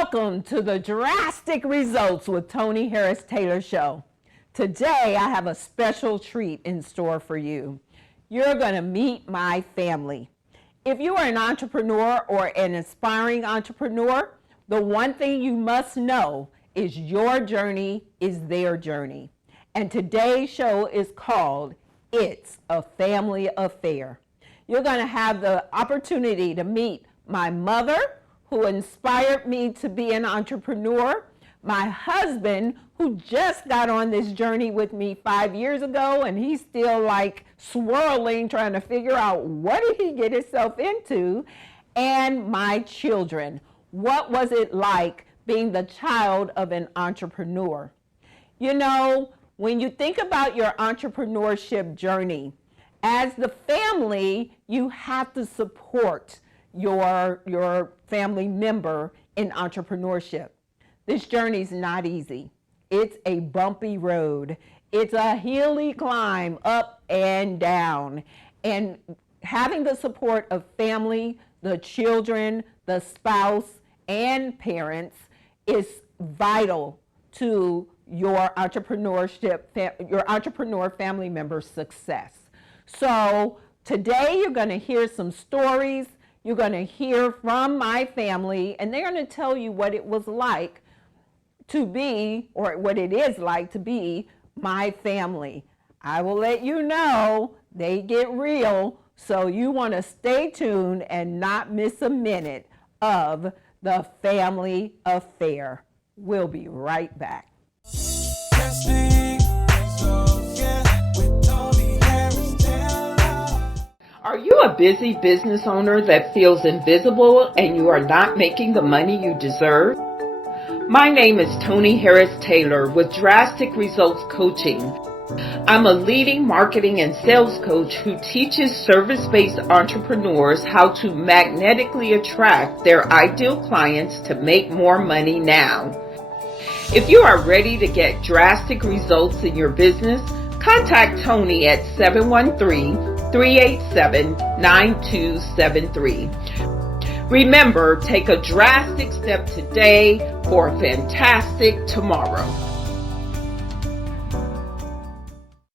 Welcome to the Drastic Results with Toni Harris Taylor show. Today I have a special treat in store for you. You're going to meet my family. If you are an entrepreneur or an aspiring entrepreneur, the one thing you must know is your journey is their journey. And today's show is called It's a Family Affair. You're going to have the opportunity to meet my mother, who inspired me to be an entrepreneur, my husband, who just got on this journey with me 5 years ago, and he's still like swirling, trying to figure out what did he get himself into, and my children. What was it like being the child of an entrepreneur? You know, when you think about your entrepreneurship journey, as the family, you have to support your family member in entrepreneurship. This journey is not easy. It's a bumpy road. It's a hilly climb up and down. And having the support of family, the children, the spouse, and parents is vital to your entrepreneurship, your entrepreneur family member's success. So today you're going to hear some stories. You're going to hear from my family, and they're going to tell you what it was like to be, or what it is like to be my family. I will let you know they get real, so you want to stay tuned and not miss a minute of the family affair. We'll be right back. Are you a busy business owner that feels invisible and you are not making the money you deserve? My name is Toni Harris Taylor with Drastic Results Coaching. I'm a leading marketing and sales coach who teaches service-based entrepreneurs how to magnetically attract their ideal clients to make more money now. If you are ready to get drastic results in your business, contact Toni at 713-387-9273. Remember, take a drastic step today for a fantastic tomorrow.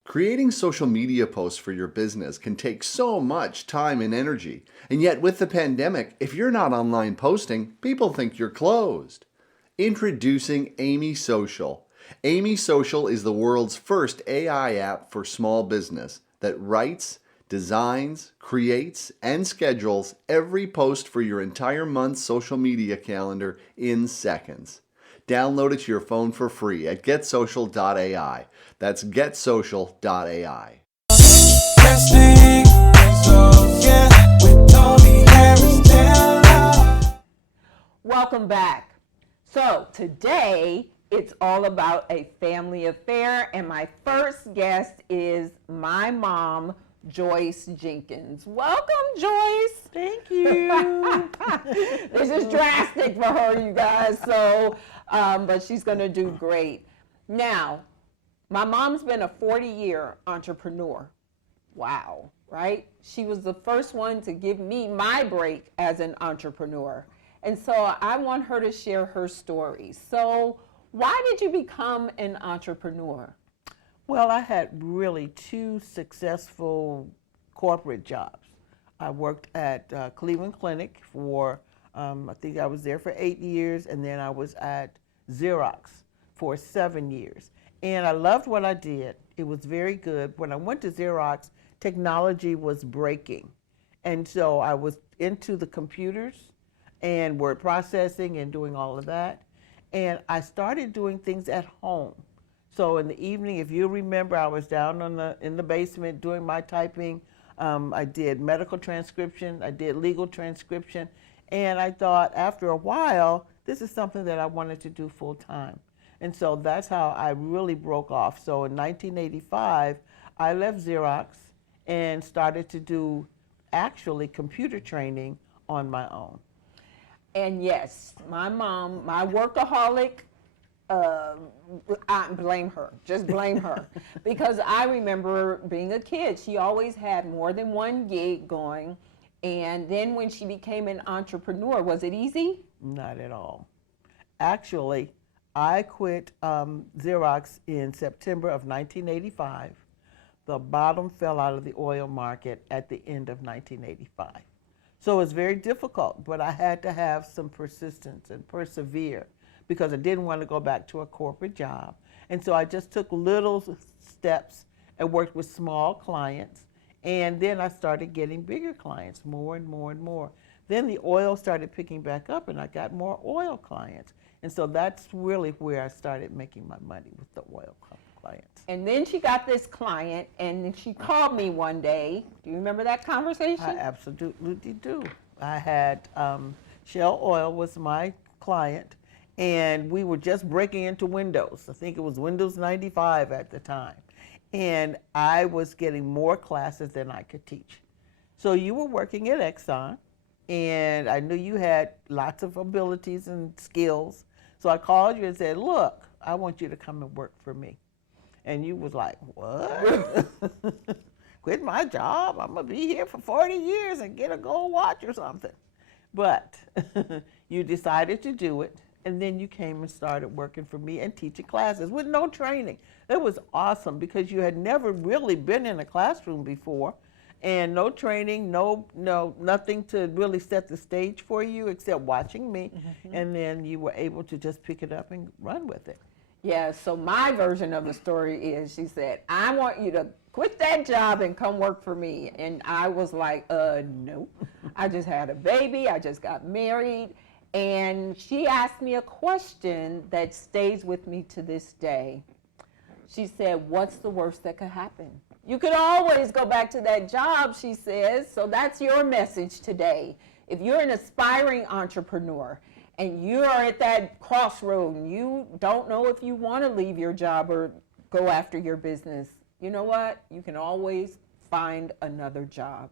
Creating social media posts for your business can take so much time and energy. And yet with the pandemic, if you're not online posting, people think you're closed. Introducing Amy Social. Amy Social is the world's first AI app for small business that writes, designs, creates, and schedules every post for your entire month's social media calendar in seconds. Download it to your phone for free at getsocial.ai. That's getsocial.ai. Welcome back. So today it's all about a family affair, and my first guest is my mom, Joyce Jenkins. Welcome, Joyce. Thank you. This is drastic for her, you guys. So, but she's going to do great. Now, my mom's been a 40-year entrepreneur. Wow, right? She was the first one to give me my break as an entrepreneur. And so I want her to share her story. So why did you become an entrepreneur? Well, I had really two successful corporate jobs. I worked at Cleveland Clinic for, I think I was there for 8 years, and then I was at Xerox for 7 years. And I loved what I did. It was very good. When I went to Xerox, technology was breaking. And so I was into the computers and word processing and doing all of that. And I started doing things at home. So in the evening, if you remember, I was down in the basement doing my typing. I did medical transcription, I did legal transcription, and I thought after a while, this is something that I wanted to do full time. And so that's how I really broke off. So in 1985, I left Xerox and started to do actually computer training on my own. And yes, my mom, my workaholic, I blame her, just blame her. Because I remember being a kid, she always had more than one gig going. And then when she became an entrepreneur, was it easy? Not at all. Actually, I quit Xerox in September of 1985. The bottom fell out of the oil market at the end of 1985. So it was very difficult, but I had to have some persistence and persevere because I didn't want to go back to a corporate job. And so I just took little steps and worked with small clients. And then I started getting bigger clients, more and more and more. Then the oil started picking back up and I got more oil clients. And so that's really where I started making my money, with the oil clients. And then she got this client and she called me one day. Do you remember that conversation? I absolutely do. I had Shell Oil was my client, and we were just breaking into Windows. I think it was Windows 95 at the time. And I was getting more classes than I could teach. So you were working at Exxon, and I knew you had lots of abilities and skills. So I called you and said, look, I want you to come and work for me. And you was like, what? Quit my job? I'm going to be here for 40 years and get a gold watch or something. But you decided to do it, and then you came and started working for me and teaching classes with no training. It was awesome because you had never really been in a classroom before, and no training, nothing to really set the stage for you except watching me, and then you were able to just pick it up and run with it. Yeah, so my version of the story is she said, I want you to quit that job and come work for me. And I was like, no. I just had a baby, I just got married. And she asked me a question that stays with me to this day. She said, what's the worst that could happen? You could always go back to that job, she says. So that's your message today. If you're an aspiring entrepreneur, and you are at that crossroad and you don't know if you want to leave your job or go after your business, you know what? You can always find another job.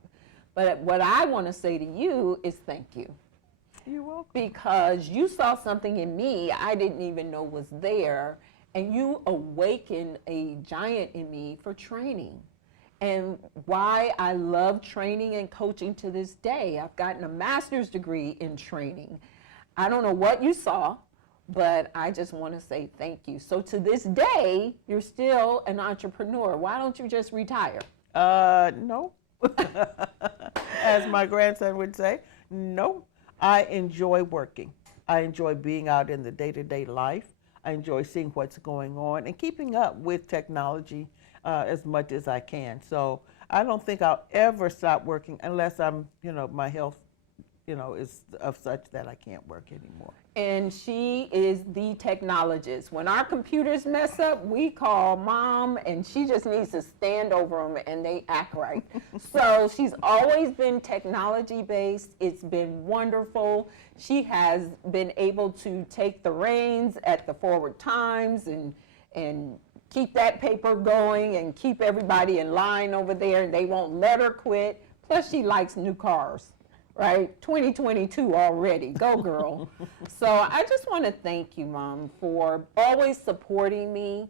But what I want to say to you is thank you. You're welcome. Because you saw something in me I didn't even know was there, and you awakened a giant in me for training. And why I love training and coaching to this day. I've gotten a master's degree in training. I don't know what you saw, but I just want to say thank you. So to this day, you're still an entrepreneur. Why don't you just retire? No. As my grandson would say, no. I enjoy working. I enjoy being out in the day-to-day life. I enjoy seeing what's going on and keeping up with technology as much as I can. So I don't think I'll ever stop working unless I'm, my health is of such that I can't work anymore. And she is the technologist. When our computers mess up, we call mom, and she just needs to stand over them and they act right. So she's always been technology-based. It's been wonderful. She has been able to take the reins at the Forward Times and keep that paper going and keep everybody in line over there, and they won't let her quit. Plus, she likes new cars. Right? 2022 already. Go, girl. So I just want to thank you, Mom, for always supporting me,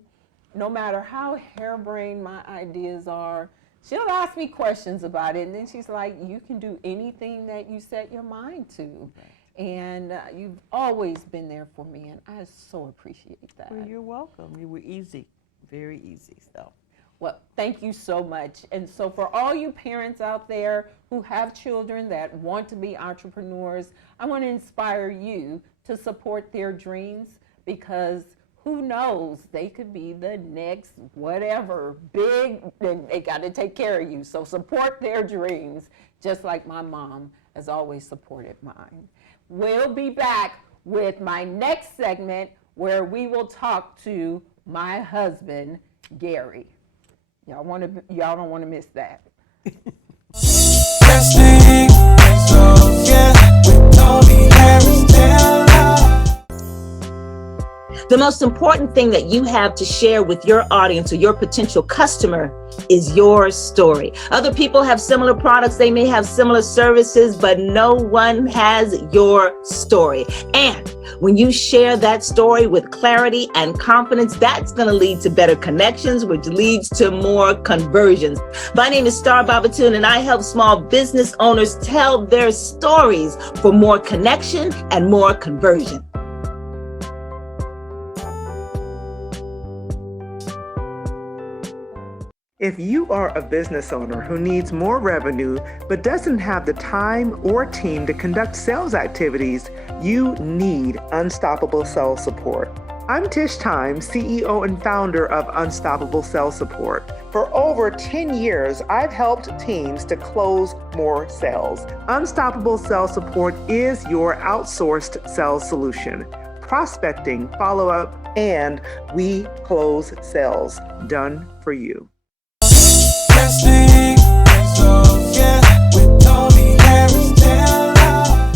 no matter how harebrained my ideas are. She'll ask me questions about it, and then she's like, you can do anything that you set your mind to. And you've always been there for me, and I so appreciate that. Well, you're welcome. You were easy, very easy. So. Well, thank you so much. And so for all you parents out there who have children that want to be entrepreneurs, I want to inspire you to support their dreams, because who knows, they could be the next whatever big, and they got to take care of you. So support their dreams, just like my mom has always supported mine. We'll be back with my next segment where we will talk to my husband, Gary. Y'all don't want to miss that. Drastic Results, yeah, with Toni Harris Taylor. The most important thing that you have to share with your audience or your potential customer is your story. Other people have similar products, they may have similar services, but no one has your story. And when you share that story with clarity and confidence, that's going to lead to better connections, which leads to more conversions. My name is Star Babatun, and I help small business owners tell their stories for more connection and more conversion. If you are a business owner who needs more revenue but doesn't have the time or team to conduct sales activities, you need Unstoppable Sales Support. I'm Tish Time, CEO and founder of Unstoppable Sales Support. For over 10 years, I've helped teams to close more sales. Unstoppable Sales Support is your outsourced sales solution. Prospecting, follow-up, and we close sales. Done for you. Drastic Results, yeah, with Toni Harris Taylor.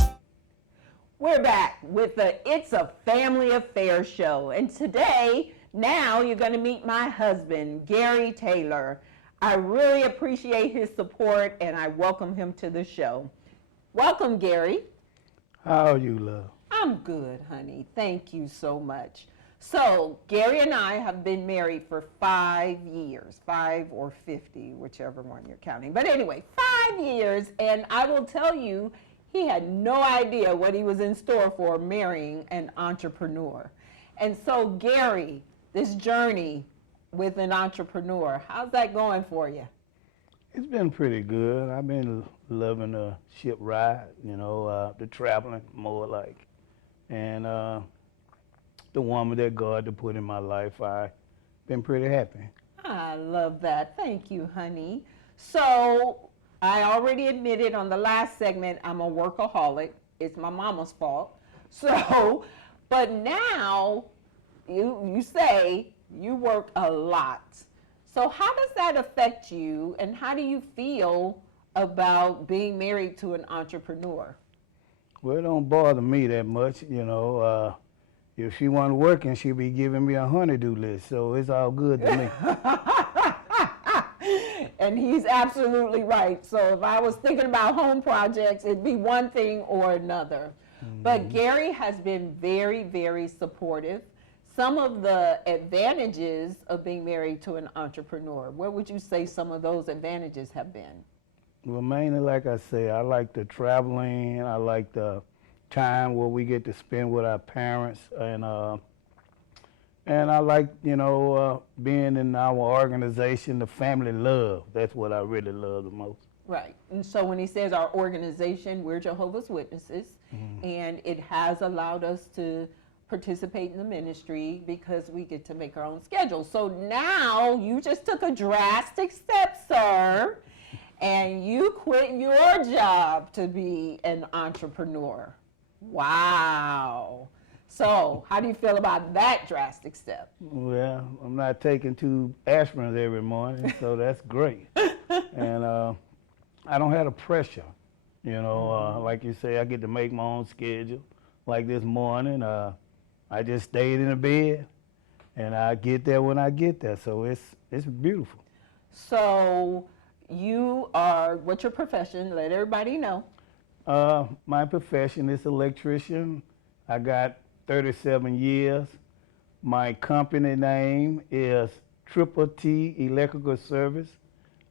We're back with the It's a Family Affair show. And today, now you're going to meet my husband, Gary Taylor. I really appreciate his support and I welcome him to the show. Welcome, Gary. How are you, love? I'm good, honey. Thank you so much. So, Gary and I have been married for 5 years, 5 or 50, whichever one you're counting. But anyway, 5 years, and I will tell you, he had no idea what he was in store for marrying an entrepreneur. And so, Gary, this journey with an entrepreneur, how's that going for you? It's been pretty good. I've been loving the ship ride, the traveling more like. And the woman that God to put in my life, I've been pretty happy. I love that. Thank you, honey. So, I already admitted on the last segment I'm a workaholic. It's my mama's fault. So, but now you say you work a lot. So how does that affect you and how do you feel about being married to an entrepreneur? Well, it don't bother me that much, If she wasn't working, she'd be giving me a honey-do list, so it's all good to me. And he's absolutely right. So if I was thinking about home projects, it'd be one thing or another. Mm-hmm. But Gary has been very, very supportive. Some of the advantages of being married to an entrepreneur, what would you say some of those advantages have been? Well, mainly, like I say, I like the traveling, I like the time where we get to spend with our parents, and I like, being in our organization, the family love. That's what I really love the most. Right. And so when he says our organization, we're Jehovah's Witnesses, and it has allowed us to participate in the ministry because we get to make our own schedule. So now you just took a drastic step, sir, and you quit your job to be an entrepreneur. Wow. So how do you feel about that drastic step? Well, I'm not taking 2 aspirins every morning, so that's great. And I don't have the pressure, like you say, I get to make my own schedule. Like this morning, I just stayed in the bed, and I get there when I get there, so it's beautiful. So you are, what's your profession? Let everybody know. My profession is electrician. I got 37 years. My company name is Triple T Electrical Service.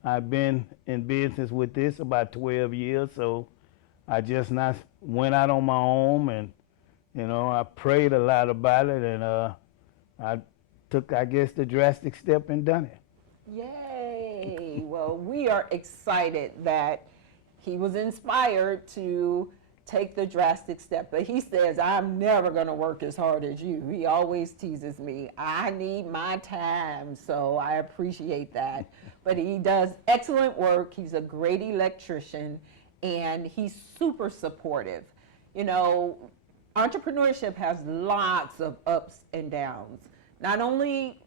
I've been in business with this about 12 years, so I just not went out on my own, and I prayed a lot about it, and I took, I guess, the drastic step and done it. Yay! Well, we are excited that he was inspired to take the drastic step. But he says, I'm never going to work as hard as you. He always teases me. I need my time, so I appreciate that. But he does excellent work. He's a great electrician, and he's super supportive. Entrepreneurship has lots of ups and downs, not only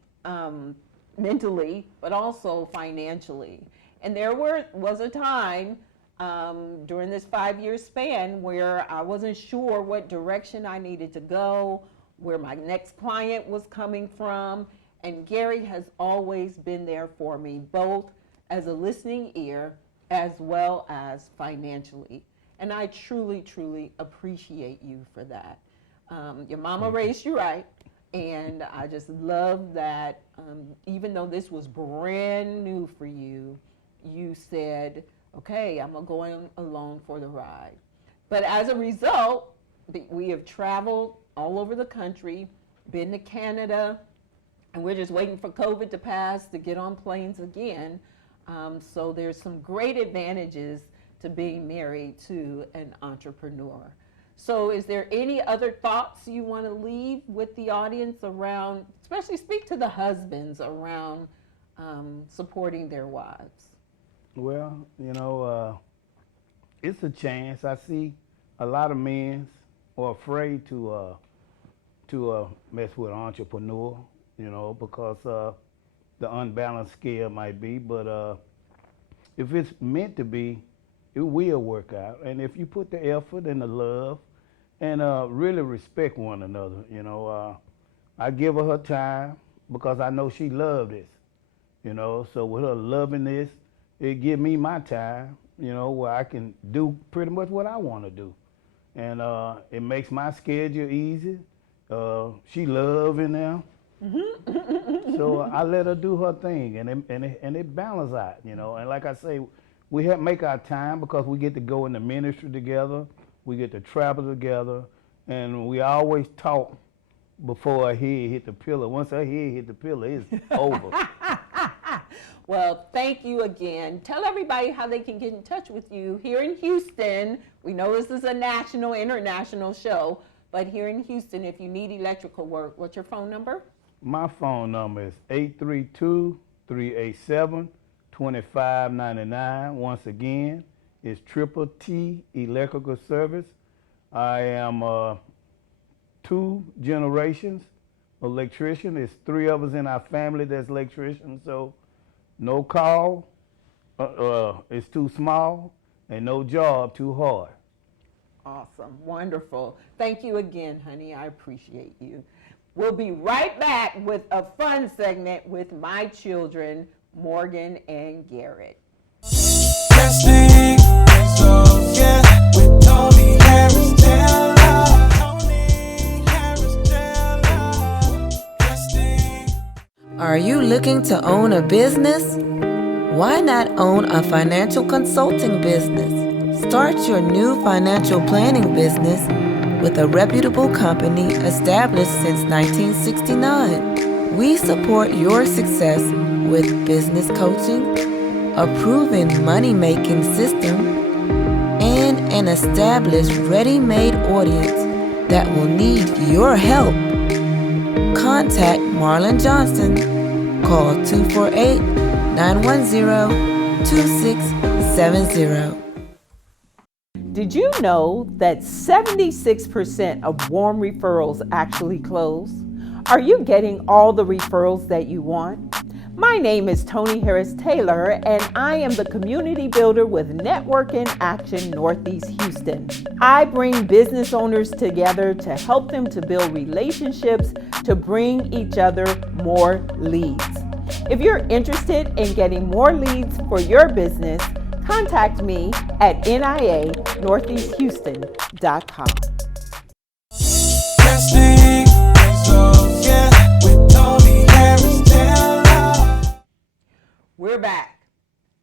mentally, but also financially. And there was a time during this 5-year span where I wasn't sure what direction I needed to go, where my next client was coming from, and Gary has always been there for me, both as a listening ear as well as financially. And I truly, truly appreciate you for that. Your mama raised you right, and I just love that even though this was brand new for you, you said, okay, I'm going along for the ride. But as a result, we have traveled all over the country, been to Canada, And we're just waiting for COVID to pass to get on planes again. So there's some great advantages to being married to an entrepreneur. So is there any other thoughts you want to leave with the audience around, especially speak to the husbands around supporting their wives? Well, it's a chance. I see a lot of men are afraid to mess with an entrepreneur, because the unbalanced scale might be. But if it's meant to be, it will work out. And if you put the effort and the love and really respect one another, I give her time because I know she loved this, So with her loving this, it give me my time, where I can do pretty much what I want to do. And it makes my schedule easy. She loving now. So I let her do her thing, and it balances out, And like I say, we have make our time because we get to go in the ministry together, we get to travel together, and we always talk before her head hit the pillow. Once her head hit the pillow, it's over. Well, thank you again. Tell everybody how they can get in touch with you here in Houston. We know this is a national, international show, but here in Houston, if you need electrical work, what's your phone number? My phone number is 832-387-2599. Once again, it's T Electrical Service. I am 2 generations electrician. There's 3 of us in our family that's electricians, so no call is too small, and no job too hard. Awesome, wonderful. Thank you again, honey. I appreciate you. We'll be right back with a fun segment with my children, Morgan and Garrett. Drastic Results, yeah, with Toni Harris Taylor. Toni Harris Taylor. Drastic. Are you looking to own a business? Why not own a financial consulting business? Start your new financial planning business with a reputable company established since 1969. We support your success with business coaching, a proven money-making system, and an established ready-made audience that will need your help. Contact Marlon Johnson. Call 248-910-2670. Did you know that 76% of warm referrals actually close? Are you getting all the referrals that you want? My name is Toni Harris Taylor, and I am the community builder with Network in Action Northeast Houston. I bring business owners together to help them to build relationships to bring each other more leads. If you're interested in getting more leads for your business, contact me at nianortheasthouston.com. Drastic Results, yeah, with Toni Harris Taylor. We're back.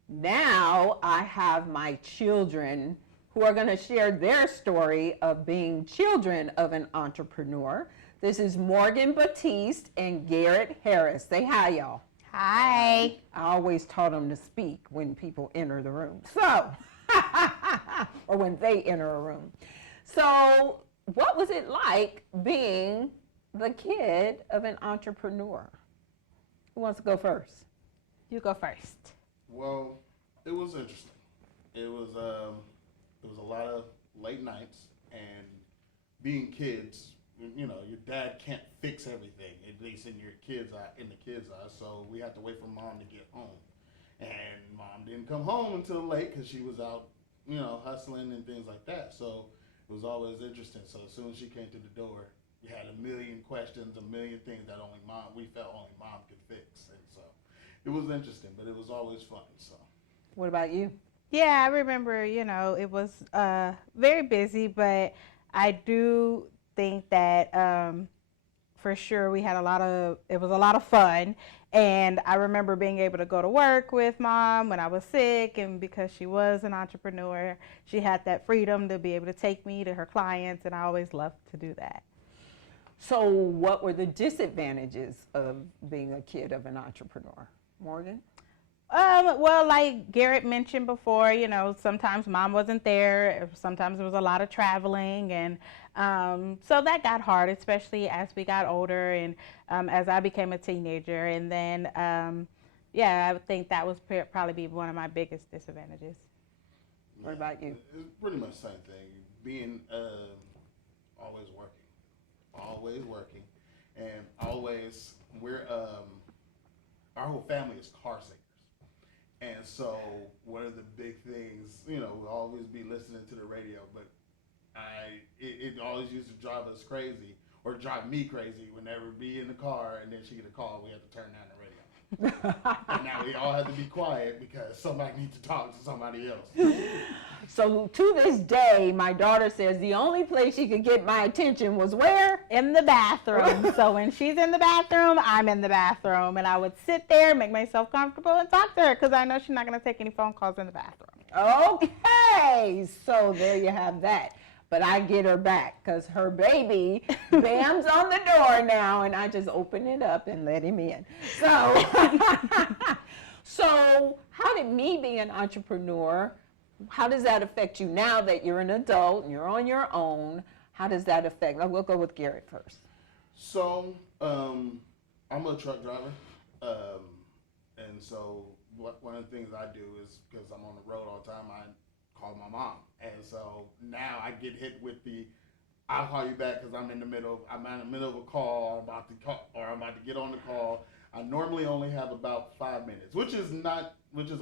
Now I have my children who are going to share their story of being children of an entrepreneur. This is Morgan Batiste and Garrett Harris. Say hi, y'all. Hi. I always taught them to speak when people enter the room. So, or when they enter a room. So, what was it like being the kid of an entrepreneur? Who wants to go first? You go first. Well, it was interesting. It was a lot of late nights, and being kids, your dad can't fix everything, at least in the kids' eyes. So we had to wait for mom to get home, and mom didn't come home until late because she was out, hustling and things like that. So it was always interesting. So as soon as she came through the door, we had a million questions, a million things that we felt only mom could fix, and so it was interesting, but it was always fun. So. What about you? Yeah, I remember, it was very busy, but I do think that for sure it was a lot of fun. And I remember being able to go to work with mom when I was sick, and because she was an entrepreneur, she had that freedom to be able to take me to her clients, and I always loved to do that. So what were the disadvantages of being a kid of an entrepreneur? Morgan? Well, like Garrett mentioned before, you know, sometimes mom wasn't there. Sometimes there was a lot of traveling. And so that got hard, especially as we got older and as I became a teenager. And then, yeah, I think that was probably be one of my biggest disadvantages. What about you? It's pretty much the same thing. Being always working, and always our whole family is car singers. And so one of the big things, you know, we'll always be listening to the radio, but it always used to drive us crazy, or drive me crazy whenever be in the car and then she get a call, we have to turn down the radio. And now we all have to be quiet because somebody needs to talk to somebody else. So to this day, my daughter says the only place she could get my attention was where? In the bathroom. So when she's in the bathroom, I'm in the bathroom. And I would sit there, make myself comfortable, and talk to her because I know she's not going to take any phone calls in the bathroom. Okay, so there you have that. But I get her back because her baby bams on the door now, and I just open it up and let him in. So, so how did me being an entrepreneur, how does that affect you now that you're an adult and you're on your own? How does that affect? We'll go with Garrett first. So I'm a truck driver, and so one of the things I do is, because I'm on the road all the time, I call my mom. And so now I get hit with I'll call you back because I'm in the middle of a call, I'm about to get on the call. I normally only have about 5 minutes, which is a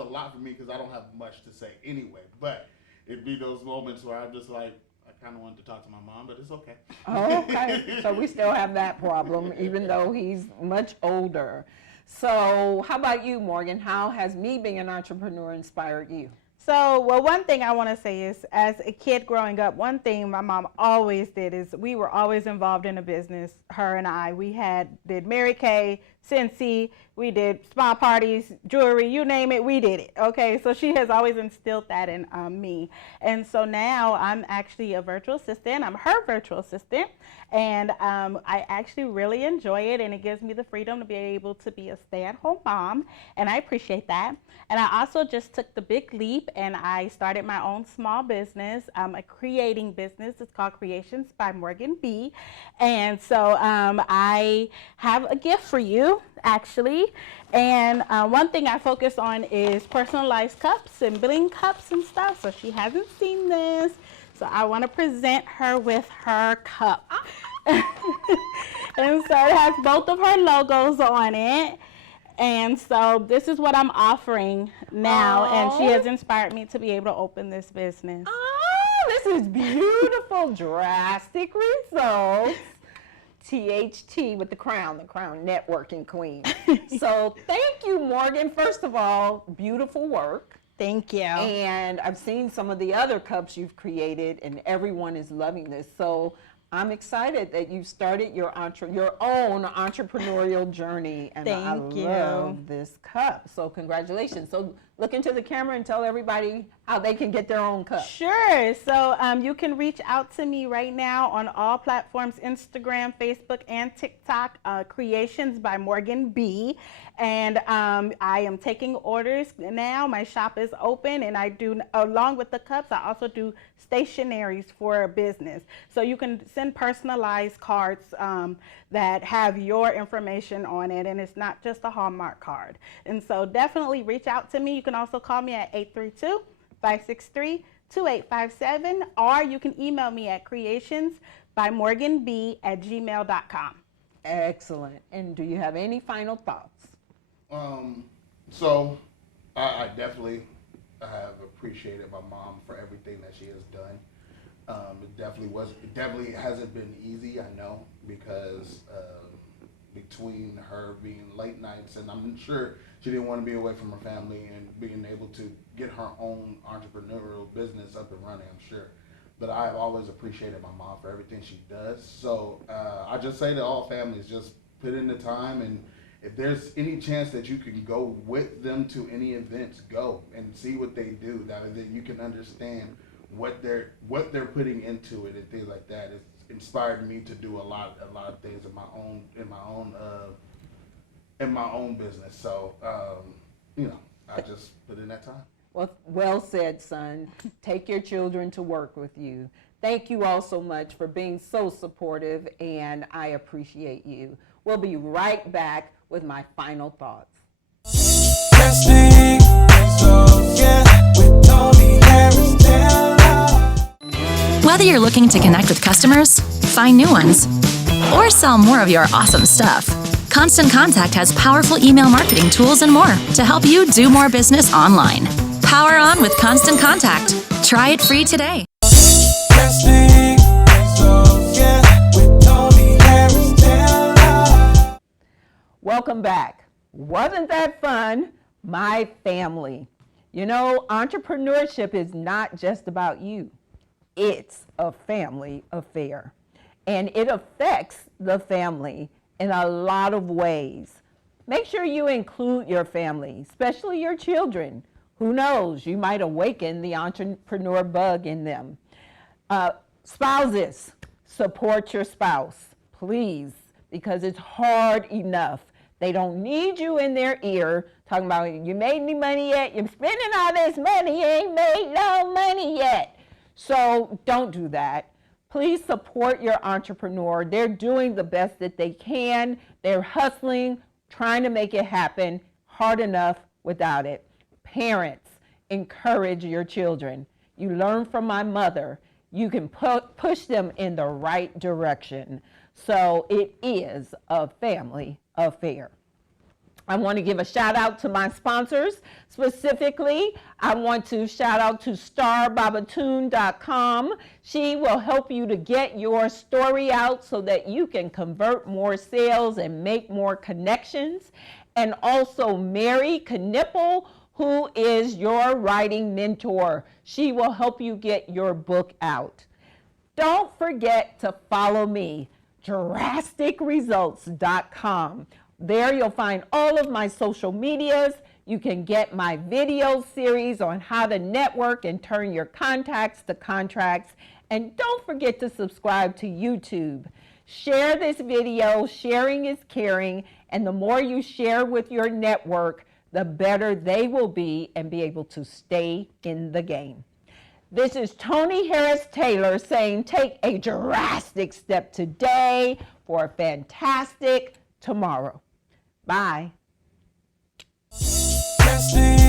lot for me because I don't have much to say anyway. But it'd be those moments where I'm just like, I kind of wanted to talk to my mom, but it's okay. Okay, so we still have that problem, even though he's much older. So how about you, Morgan? How has me being an entrepreneur inspired you? So, well, one thing I want to say is, as a kid growing up, one thing my mom always did is we were always involved in a business, her and I. We did Mary Kay, Scentsy, we did spa parties, jewelry, you name it, we did it. Okay, so she has always instilled that in me. And so now I'm actually a virtual assistant. I'm her virtual assistant. And I actually really enjoy it, and it gives me the freedom to be able to be a stay-at-home mom, and I appreciate that. And I also just took the big leap, and I started my own small business, a creating business. It's called Creations by Morgan B. And so I have a gift for you, actually. And one thing I focus on is personalized cups and bling cups and stuff. So she hasn't seen this. So I want to present her with her cup. And so it has both of her logos on it. And so this is what I'm offering now. And she has inspired me to be able to open this business. Oh, this is beautiful. Drastic Results. THT with the crown networking queen. So thank you, Morgan. First of all, beautiful work. Thank you. And I've seen some of the other cups you've created, and everyone is loving this. So I'm excited that you started your own entrepreneurial journey, and I love this cup. So congratulations. So look into the camera and tell everybody how they can get their own cup. Sure. So you can reach out to me right now on all platforms, Instagram, Facebook, and TikTok, Creations by Morgan B. And I am taking orders now. My shop is open, and I do, along with the cups, I also do stationaries for business. So you can send personalized cards that have your information on it, and it's not just a Hallmark card. And so definitely reach out to me. You can also call me at 832-563-2857, or you can email me at creationsbymorganb@gmail.com. Excellent. And do you have any final thoughts? So I definitely have appreciated my mom for everything that she has done. It definitely hasn't been easy, I know, because between her being late nights, and I'm sure she didn't want to be away from her family, and being able to get her own entrepreneurial business up and running, I'm sure. But I've always appreciated my mom for everything she does. So I just say to all families, just put in the time, and if there's any chance that you can go with them to any events, go and see what they do. That you can understand what they're putting into it and things like that. inspired me to do a lot of things in my own business. So I just put in that time. Well said, son. Take your children to work with you. Thank you all so much for being so supportive, and I appreciate you. We'll be right back with my final thoughts. Drastic Results, yeah, with Toni Harris Taylor. Whether you're looking to connect with customers, find new ones, or sell more of your awesome stuff, Constant Contact has powerful email marketing tools and more to help you do more business online. Power on with Constant Contact. Try it free today. Drastic Results, yeah, with Toni Harris Taylor. Welcome back. Wasn't that fun? My family. You know, entrepreneurship is not just about you. It's a family affair. And it affects the family in a lot of ways. Make sure you include your family, especially your children. Who knows, you might awaken the entrepreneur bug in them. Spouses, support your spouse, please, because it's hard enough. They don't need you in their ear talking about, you made any money yet? You're spending all this money, you ain't made no money yet. So don't do that. Please support your entrepreneur. They're doing the best that they can. They're hustling, trying to make it happen, hard enough without it. Parents, encourage your children. You learn from my mother. You can push them in the right direction. So it is a family affair. I want to give a shout out to my sponsors. Specifically, I want to shout out to starbabatoon.com. She will help you to get your story out so that you can convert more sales and make more connections. And also Mary Knipple, who is your writing mentor. She will help you get your book out. Don't forget to follow me, drasticresults.com. There you'll find all of my social medias. You can get my video series on how to network and turn your contacts to contracts. And don't forget to subscribe to YouTube. Share this video. Sharing is caring. And the more you share with your network, the better they will be and be able to stay in the game. This is Toni Harris Taylor saying take a drastic step today for a fantastic tomorrow. Bye. Drastic